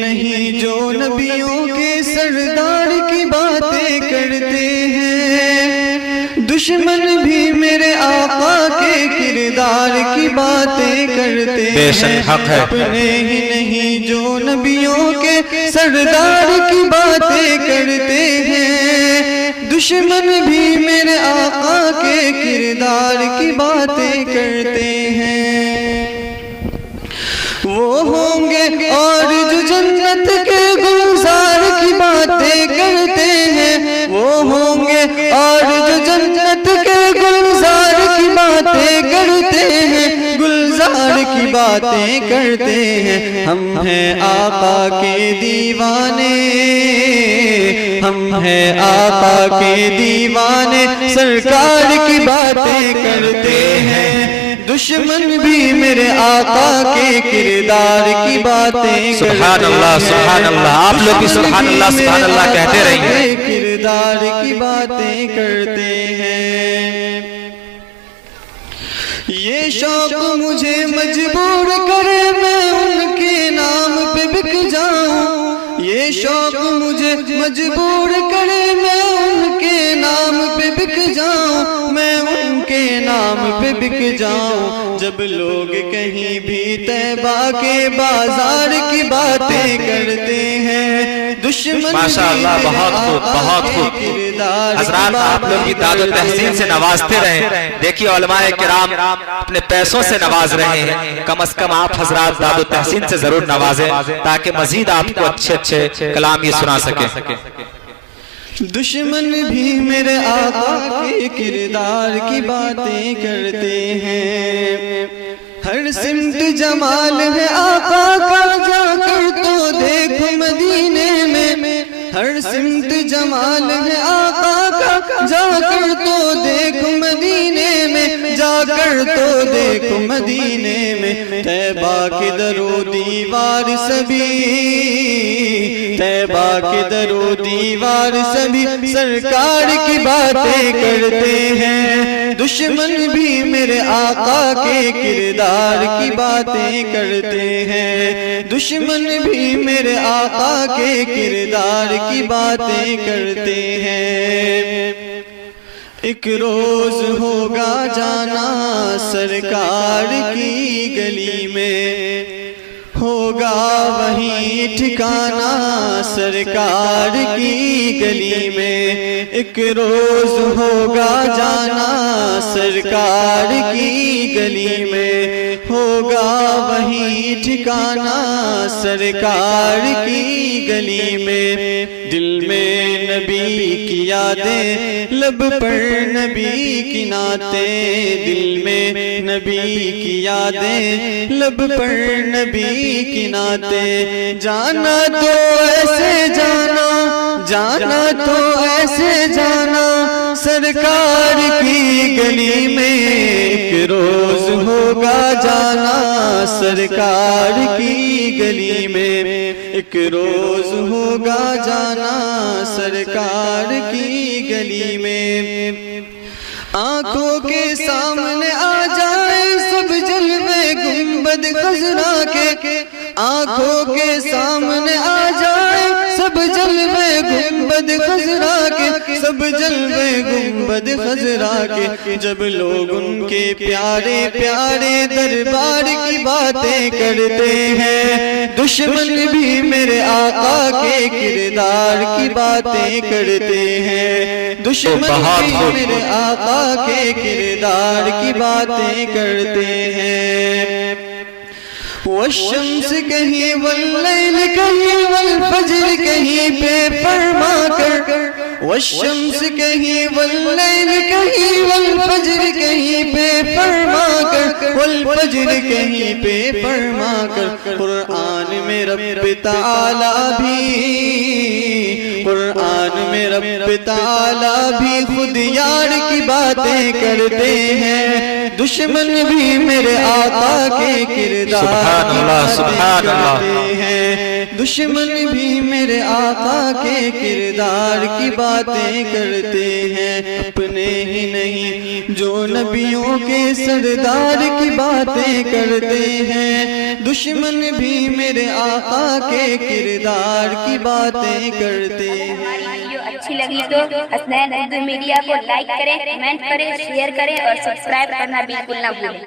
نہیں جو نبیوں کے سردار کی باتیں کرتے ہیں، دشمن بھی میرے آقا کے کردار کی باتیں کرتے ہیں۔ بے شک حق ہے۔ اپنے ہی نہیں جو نبیوں کے سردار کی باتیں کرتے ہیں، دشمن بھی میرے آقا کے کردار کی باتیں کرتے ہیں۔ وہ ہوں گے اور جو جنت کے گلزار کی باتیں کرتے ہیں، وہ ہوں گے اور جو جنت کے گلزار کی باتیں کرتے ہیں، گلزار کی باتیں کرتے ہیں۔ ہم ہیں آقا کے دیوانے، ہم ہیں آقا کے دیوانے، سرکار کی باتیں کرتے ہیں۔ دشمن بھی میرے آقا کے کردار کی باتیں کرتے ہیں۔ سبحان اللہ سبحان اللہ، آپ لوگ بھی سبحان اللہ سبحان اللہ کہتے رہیے۔ کردار کی باتیں کرتے ہیں۔ یہ شوق مجھے مجبور کرے میں ان کے نام پہ بک جاؤں، یہ شوق مجھے مجبور کرے میں ان کے نام پہ بک جاؤں، میں ان کے نام پہ بک جاؤں۔ جب لوگ کہیں بھی طیبہ کے بازار کی باتیں کرتے ہیں، دشمن ماشاءاللہ بہت خوب بہت خوب۔ حضرات آپ لوگ بھی داد و تحسین سے نوازتے رہیں۔ دیکھیے علماء کرام اپنے پیسوں سے نواز رہے ہیں، کم از کم آپ حضرات داد و تحسین سے ضرور نوازیں تاکہ مزید آپ کو اچھے اچھے کلام یہ سنا سکیں۔ دشمن بھی میرے آقا کے کردار کی باتیں کرتے ہیں۔ ہر سمت جمال ہے آقا کا، جا کر تو دیکھ مدینے میں، ہر سمت جمال ہے آقا کا، جا کر تو دیکھ مدینے میں، جا کر تو دیکھ مدینے میں۔ طیبہ کے در و دیوار سبھی، طیبہ کے در و دیوار سبھی سرکار کی باتیں کرتے ہیں۔ دشمن بھی میرے آقا کے کردار کی باتیں کرتے ہیں، دشمن بھی میرے آقا کے کردار کی باتیں کرتے ہیں۔ ایک روز ہوگا جانا سرکار کی گلی میں، ہوگا وہیں ٹھکانہ سرکار کی گلی میں۔ ایک روز ہوگا جانا سرکار کی گلی میں، ہوگا وہیں ٹھکانہ سرکار کی گلی میں۔ دل میں نبی کی یادیں، لب پر نبی کی نعتیں، دل میں نبی کی یادیں، لب پر نبی کی نعتیں۔ جانا تو ایسے جانا، جانا تو ایسے جانا سرکار کی گلی میں۔ ایک روز ہوگا جانا سرکار کی گلی میں، ایک روز ہوگا جانا سرکار کی گلی میں۔ آنکھوں کے سامنے آ جائے سب جلوے گنبد خضرا کے، آنکھوں کے سامنے آ جائے سب جلوے گنبد خضرا کے، سب جلوے گنبد خضرا کے۔ جب لوگ ان کے پیارے پیارے دربار کی باتیں کرتے ہیں، دشمن بھی میرے آقا کے کردار کی باتیں کرتے ہیں، دشمن بھی میرے آقا کے کردار کی باتیں کرتے ہیں۔ والشمس کہیں واللیل کہیں والفجر کہیں پہ فرما کر، والشمس کہیں واللیل کہیں والفجر کہیں پہ فرما کر، والفجر کہیں پہ فرما کر۔ قرآن میں رب تعالیٰ بھی، قرآن میں رب تعالیٰ بھی خود یار کی باتیں کرتے ہیں، دشمن بھی میرے آقا کے کردار کی باتیں کرتے ہیں، دشمن بھی میرے آقا کے کردار کی باتیں کرتے ہیں۔ اپنے ہی نہیں جو نبیوں کے سردار کی باتیں کرتے ہیں، دشمن بھی میرے آقا کے کردار کی باتیں کرتے ہیں۔ ہماری ویڈیو اچھی لگی تو حسنین اردو میڈیا کو لائک کریں، کمنٹ کریں، شیئر کریں اور سبسکرائب کرنا بالکل نہ بھولیں۔